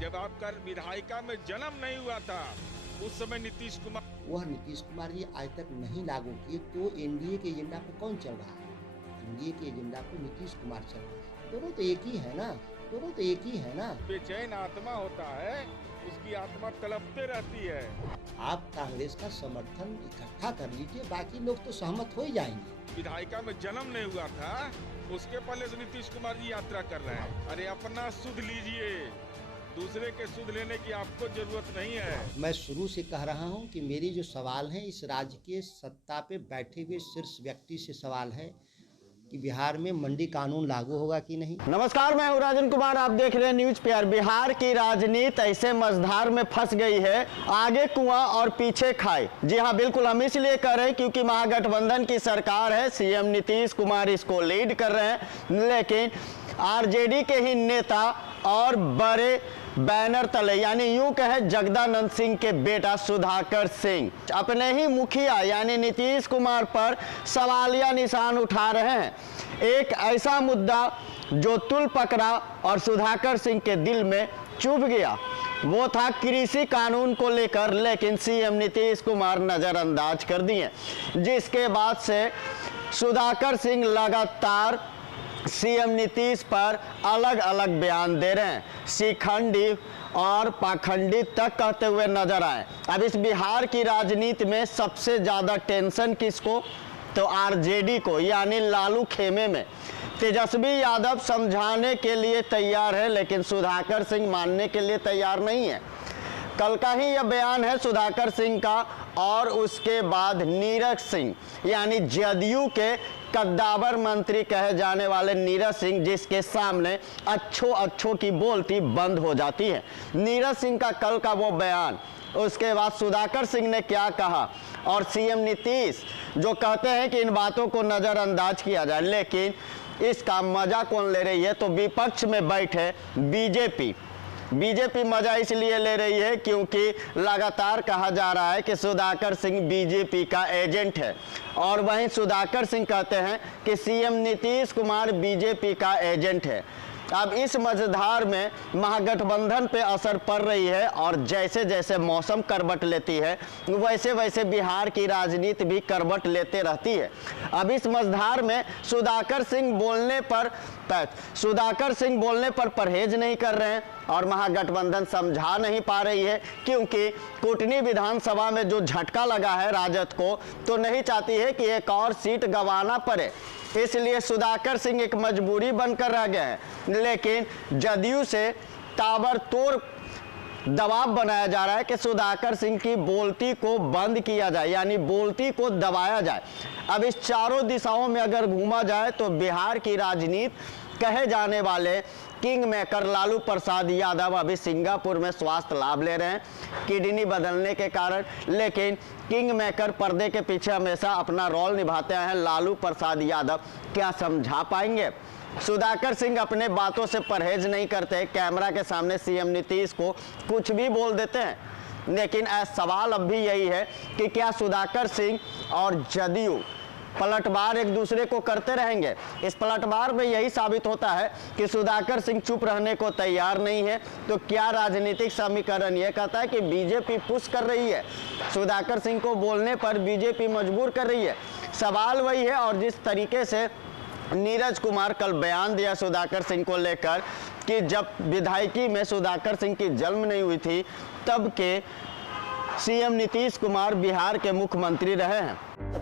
जब आपका विधायिका में जन्म नहीं हुआ था उस समय नीतीश कुमार, वह नीतीश कुमार जी आज तक नहीं लागू किए, तो एनडीए के एजेंडा पर कौन चल रहा है? एनडीए के एजेंडा पर नीतीश कुमार चल रहा है। दोनों तो एक ही है ना, दोनों तो एक ही है ना। बेचैन आत्मा होता है, उसकी आत्मा तड़पते रहती है। आप कांग्रेस का समर्थन इकट्ठा कर लीजिए, बाकी लोग तो सहमत हो ही जाएंगे। विधायिका में जन्म नहीं हुआ था उसके पहले से नीतीश कुमार जी यात्रा कर रहे हैं। अरे अपना सुध लीजिए, दूसरे के सुध लेने की आपको जरूरत नहीं है। मैं शुरू से कह रहा हूं कि मेरी जो सवाल है इस राज्य के सत्ता पे बैठे हुए शीर्ष व्यक्ति से सवाल है कि बिहार में मंडी कानून लागू होगा कि नहीं। नमस्कार, मैं हूं राजन कुमार, आप देख रहे हैं न्यूज पेयर। बिहार की राजनीति ऐसे मझधार में फंस गई है, आगे कुआं और पीछे खाई। जी हां, बिल्कुल हम इसलिए कर रहे हैं क्योंकि महागठबंधन की सरकार है, सीएम नीतीश कुमार इसको लीड कर रहे हैं, लेकिन आरजेडी के ही नेता और बड़े बैनर तले यानी यूं कहे जगदानंद सिंह के बेटा सुधाकर सिंह अपने ही मुखिया यानी नीतीश कुमार पर सवालिया निशान उठा रहे हैं। एक ऐसा मुद्दा जो तुल पकड़ा और सुधाकर सिंह के दिल में चुभ गया, वो था कृषि कानून को लेकर, लेकिन सीएम नीतीश कुमार नजरअंदाज कर दिए, जिसके बाद से सुधाकर सिंह लगातार सीएम नीतीश पर अलग अलग बयान दे रहे हैं, शिखंडी और पाखंडी तक कहते हुए नजर आए। अब इस बिहार की राजनीति में सबसे ज्यादा टेंशन किसको? तो आरजेडी को, यानी लालू खेमे में। तेजस्वी यादव समझाने के लिए तैयार है, लेकिन सुधाकर सिंह मानने के लिए तैयार नहीं है। कल का ही यह बयान है सुधाकर सिंह का, और उसके बाद नीरज सिंह यानी जदयू के कद्दावर मंत्री कहे जाने वाले नीरज सिंह, जिसके सामने अच्छों की बोलती बंद हो जाती है। नीरज सिंह का कल का वो बयान, उसके बाद सुधाकर सिंह ने क्या कहा, और सीएम नीतीश जो कहते हैं कि इन बातों को नज़रअंदाज किया जाए, लेकिन इसका मजा कौन ले रही है? तो विपक्ष में बैठे बीजेपी मजा इसलिए ले रही है क्योंकि लगातार कहा जा रहा है कि सुधाकर सिंह बीजेपी का एजेंट है, और वहीं सुधाकर सिंह कहते हैं कि सीएम नीतीश कुमार बीजेपी का एजेंट है। अब इस मझधार में महागठबंधन पे असर पड़ रही है, और जैसे जैसे मौसम करवट लेती है वैसे वैसे बिहार की राजनीति भी करवट लेते रहती है। अब इस मझधार में सुधाकर सिंह बोलने पर परहेज नहीं कर रहे हैं, और महागठबंधन समझा नहीं पा रही है, क्योंकि कोटनी विधानसभा में जो झटका लगा है राजद को, तो नहीं चाहती है कि एक और सीट गंवाना पड़े, इसलिए सुधाकर सिंह एक मजबूरी बनकर रह गए हैं। लेकिन जदयू से ताबड़तोड़ दबाव बनाया जा रहा है कि सुधाकर सिंह की बोलती को बंद किया जाए, यानी बोलती को दबाया जाए। अब इस चारों दिशाओं में अगर घूमा जाए तो बिहार की राजनीति कहे जाने वाले किंग मेकर लालू प्रसाद यादव अभी सिंगापुर में स्वास्थ्य लाभ ले रहे हैं किडनी बदलने के कारण, लेकिन किंग मेकर पर्दे के पीछे हमेशा अपना रोल निभाते हैं लालू प्रसाद यादव। क्या समझा पाएंगे? सुधाकर सिंह अपने बातों से परहेज नहीं करते, कैमरा के सामने सीएम नीतीश को कुछ भी बोल देते हैं, लेकिन सवाल अब भी यही है कि क्या सुधाकर सिंह और जदयू पलटवार एक दूसरे को करते रहेंगे? इस पलटवार में यही साबित होता है कि सुधाकर सिंह चुप रहने को तैयार नहीं है। तो क्या राजनीतिक समीकरण यह कहता है कि बीजेपी पुश कर रही है, सुधाकर सिंह को बोलने पर बीजेपी मजबूर कर रही है? सवाल वही है। और जिस तरीके से नीरज कुमार कल बयान दिया सुधाकर सिंह को लेकर कि जब विधायकी में सुधाकर सिंह की जन्म नहीं हुई थी तब के सीएम नीतीश कुमार बिहार के मुख्यमंत्री रहे हैं।